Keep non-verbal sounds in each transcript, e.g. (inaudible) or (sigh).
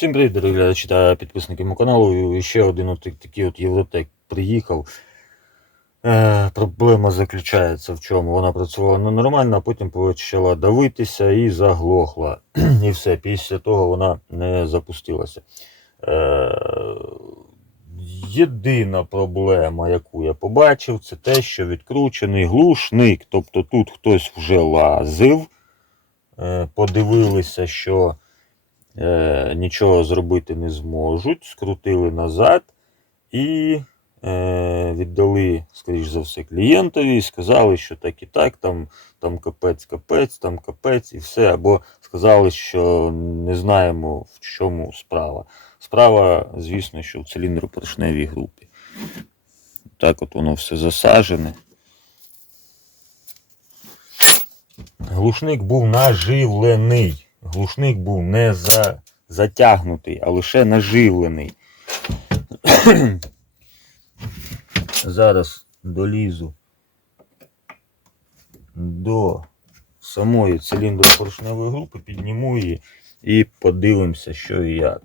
Всім привіт, дорогі глядачі та підписники мого каналу. І ще один от такий от Євротек приїхав. Е, проблема заключається в чому? Вона працювала ненормально, а потім почала давитися і заглохла. (clears throat) і все, після того вона не запустилася. Е, єдина проблема, яку я побачив, це те, що відкручений глушник. Тобто тут хтось вже лазив, е, подивилися, що е, нічого зробити не зможуть, скрутили назад і е, віддали, скоріш за все, клієнтові і сказали, що так і так, там, там капець, капець, там капець і все. Або сказали, що не знаємо, в чому справа. Справа, звісно, що в циліндропоршневій групі. Так от воно все засажене. Глушник був наживлений. Глушник був не за... затягнутий, а лише наживлений. (clears throat) Зараз долізу до самої циліндропоршневої групи, підніму її і подивимося, що і як.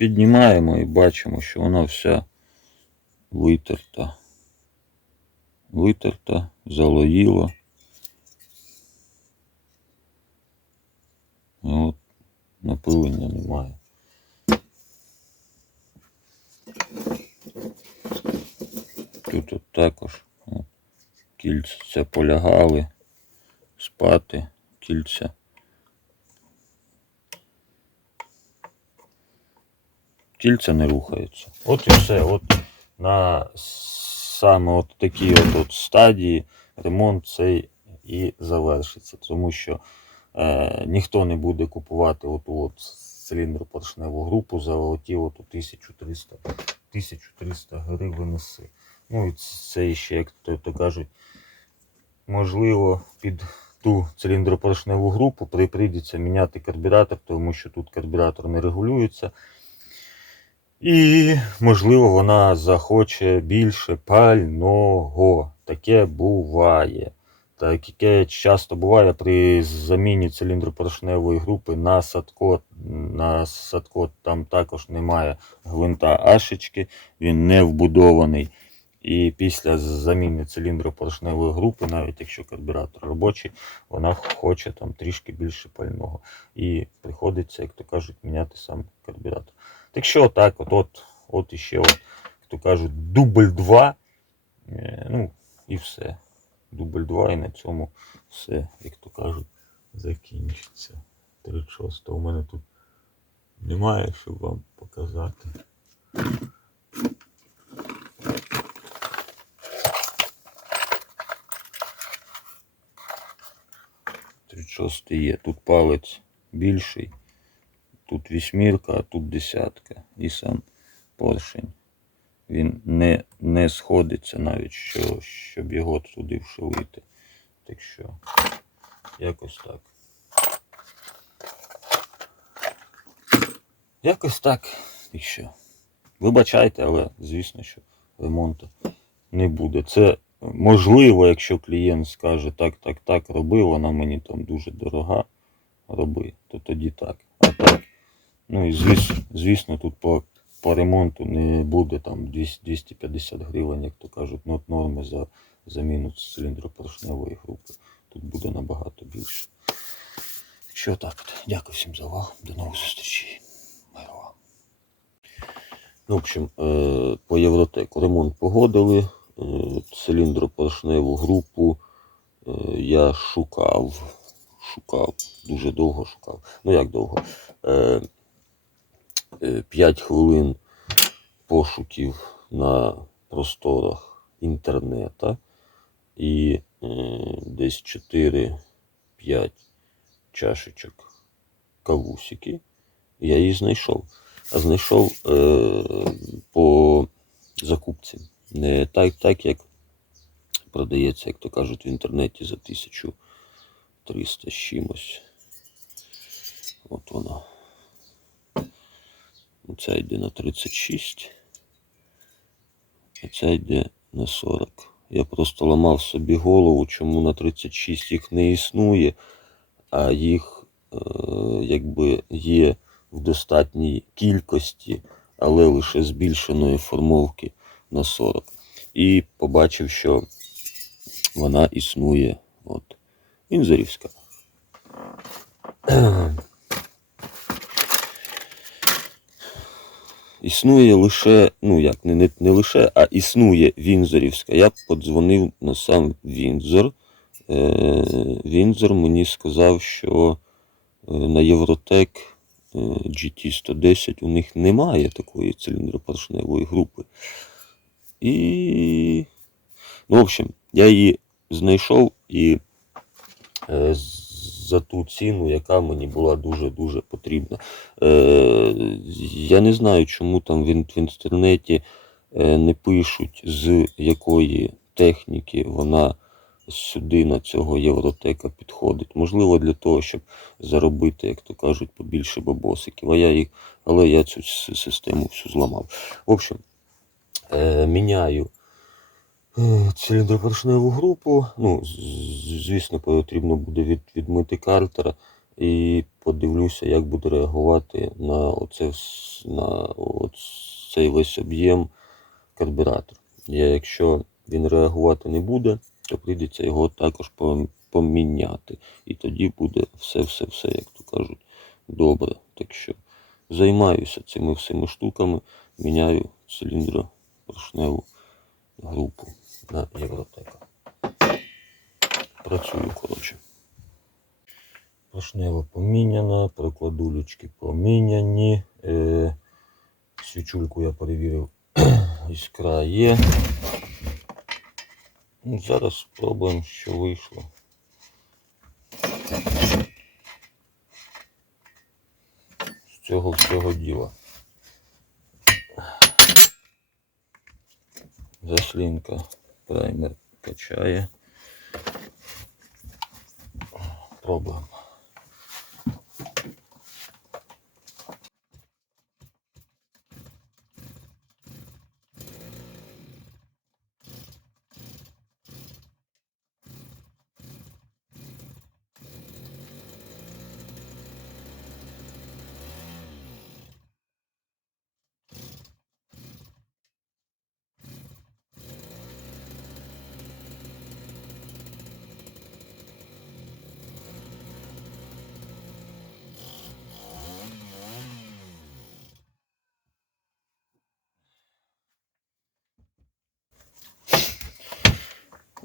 Піднімаємо і бачимо, що вона вся витерта. Витерта, залоїла. От, напилення немає. Тут от також от, кільця полягали спати, кільця. Кільця не рухаються. От і все. От на саме от такій от, от стадії ремонт цей і завершиться. Тому що е, ніхто не буде купувати оту от циліндропоршневу групу за оті от 1300, 1300 гривень неси. Ну і це ще, як то, то кажуть, можливо, під ту циліндропоршневу групу при- прийдеться міняти карбюратор, тому що тут карбюратор не регулюється. І, можливо, вона захоче більше пального. Таке буває. Так, яке часто буває при заміні циліндропоршневої групи на садкот. На садкот там також немає гвинта ашечки, він не вбудований. І після заміни циліндропоршневої групи, навіть якщо карбюратор робочий, вона хоче там трішки більше пального. І приходиться, як то кажуть, міняти сам карбюратор. Так що так, от, от, от іще, от, як то кажуть, дубль 2. Е, ну, і все. Дубль 2 і на цьому все, як то кажуть, закінчиться. 36 у мене тут немає, щоб вам показати. Шостий є. Тут палець більший. Тут вісьмірка, а тут десятка. І сам поршень. Він не, не сходиться навіть, що, щоб його туди вшивити. Так що, якось так. Якось так. І що. Вибачайте, але звісно, що ремонту не буде. Це можливо, якщо клієнт скаже так, так, так, роби, вона мені там дуже дорога, роби, то тоді так. А так, ну і звісно, звісно тут по, по ремонту не буде там 200, 250 гривень, як то кажуть, ну, от норми за заміну циліндропоршневої групи. Тут буде набагато більше. Що так, дякую всім за увагу. До нових зустрічей. Миру. Ну, в общем, е, по Євротеку ремонт погодили. Е, Циліндропоршневу групу е, я шукав. Шукав, дуже довго шукав. Ну як довго? 5 хвилин пошуків на просторах інтернета і десь 4-5 чашечок кавусики. Я її знайшов. А знайшов е, по закупці. Не так, так, як продається, як то кажуть, в інтернеті за тисячу 300 з чимось. От вона. Ця йде на 36. А ця йде на 40. Я просто ламав собі голову, чому на 36 їх не існує, а їх е, якби є в достатній кількості, але лише збільшеної формовки на 40. І побачив, що вона існує. От. Інзорівська. Існує лише, ну як, не, не, не лише, а існує Вінзорівська. Я подзвонив на сам Вінзор. Е, Вінзор мені сказав, що е, на Євротек е, GT110 у них немає такої циліндропоршневої групи. І, ну, в общем, я її знайшов і е, за ту ціну, яка мені була дуже-дуже потрібна. Е, я не знаю, чому там в, інтернеті е, не пишуть, з якої техніки вона сюди на цього євротека підходить. Можливо, для того, щоб заробити, як то кажуть, побільше бабосиків. А я їх, але я цю систему всю зламав. В общем, е, міняю циліндропоршневу групу. Ну, звісно, потрібно буде від, відмити картера і подивлюся, як буде реагувати на, оце, на цей весь об'єм карбюратор. Якщо він реагувати не буде, то прийдеться його також поміняти. І тоді буде все-все-все, як то кажуть, добре. Так що займаюся цими всіми штуками, міняю циліндропоршневу групу на Євротека. Працюю, коротше. Поршнева поміняна, прокладулечки поміняні. Е, свічульку я перевірив, (clears throat) іскра є. Ну, зараз спробуємо, що вийшло. З цього всього діла. Заслінка праймер качає. Пробуємо.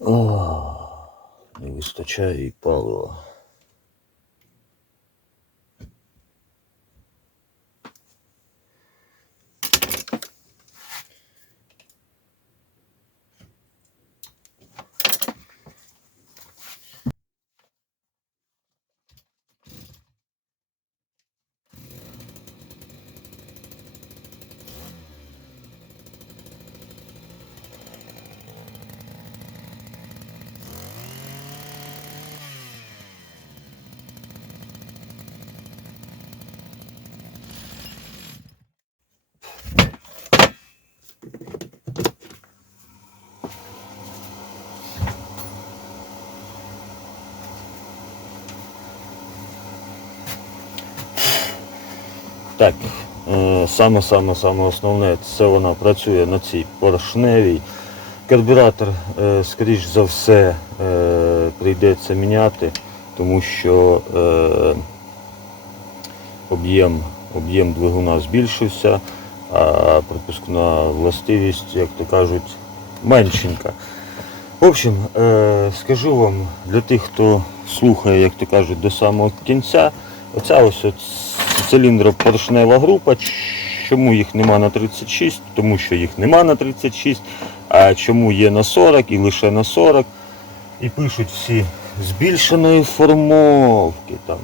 О, не вистачає і палива. Так, е, саме саме саме основне це вона працює на цій поршневій. Карбюратор, е, скоріш за все, е, прийдеться міняти, тому що е, об'єм об'єм двигуна збільшився, а пропускна властивість, як то кажуть, меншенька. В общем, скажу вам для тих, хто слухає, як то кажуть, до самого кінця, оця ось от циліндропоршнева група. Чому їх нема на 36? Тому що їх нема на 36, а чому є на 40 і лише на 40. І пишуть всі збільшеної формовки, там,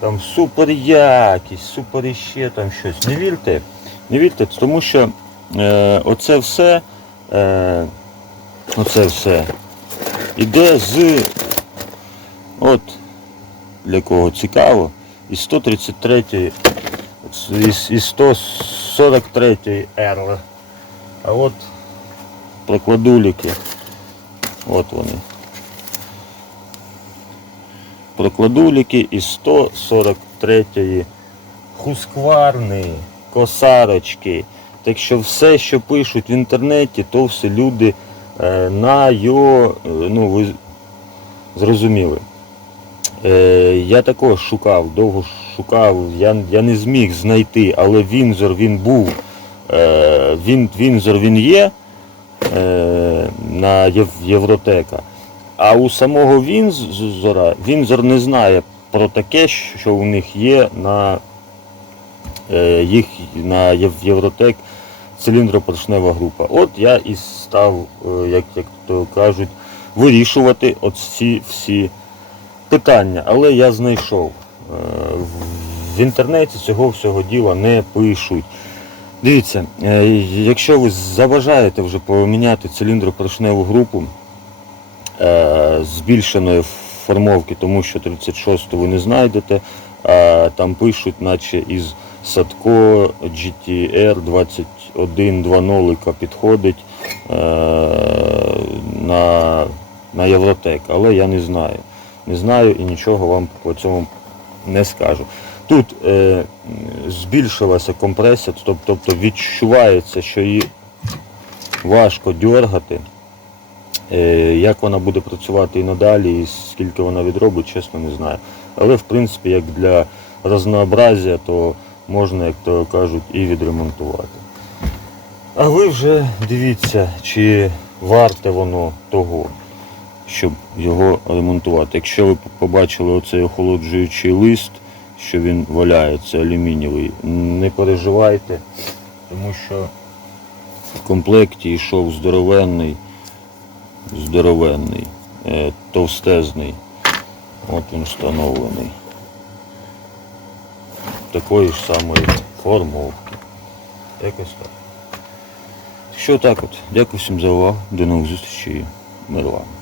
там супер якість, супер іще там щось. Не вірте, не вірте, тому що е, оце все, е, оце все іде з от для кого цікаво, із 133 із, із 143 R. А от прокладуліки. От вони. Прокладуліки із 143 хускварни, косарочки. Так що все, що пишуть в інтернеті, то все люди е, на йо, е, ну ви зрозуміли. Е, я також шукав, довго шукав, я, я не зміг знайти, але Вінзор він був. Е, він, Вінзор він є е, на Єв, Євротека. А у самого Вінзора Вінзор не знає про таке, що у них є на е, їх на Єв- Євротек циліндропоршнева група. От я і став, е, як, як то кажуть, вирішувати оці всі питання. Але я знайшов. Е, В- інтернеті цього всього діла не пишуть. Дивіться, е, якщо ви забажаєте вже поміняти циліндропоршневу групу е, збільшеної формовки, тому що 36 ви не знайдете, а там пишуть, наче із Садко GTR 2120 підходить на, на Євротек, але я не знаю. Не знаю і нічого вам по цьому не скажу. Тут е, збільшилася компресія, тоб- тобто відчувається, що її важко дергати. Е, як вона буде працювати і надалі, і скільки вона відробить, чесно не знаю. Але в принципі, як для разнообразія, то можна, як то кажуть, і відремонтувати. А ви вже дивіться, чи варте воно того, щоб його ремонтувати. Якщо ви побачили оцей охолоджуючий лист, що він валяється, алюмінієвий, не переживайте, тому що в комплекті йшов здоровенний, здоровенний, е, товстезний. От він встановлений. Такої ж самої формовки. Якось так. Що так от. Дякую всім за увагу. До нових зустрічей. Мир вам.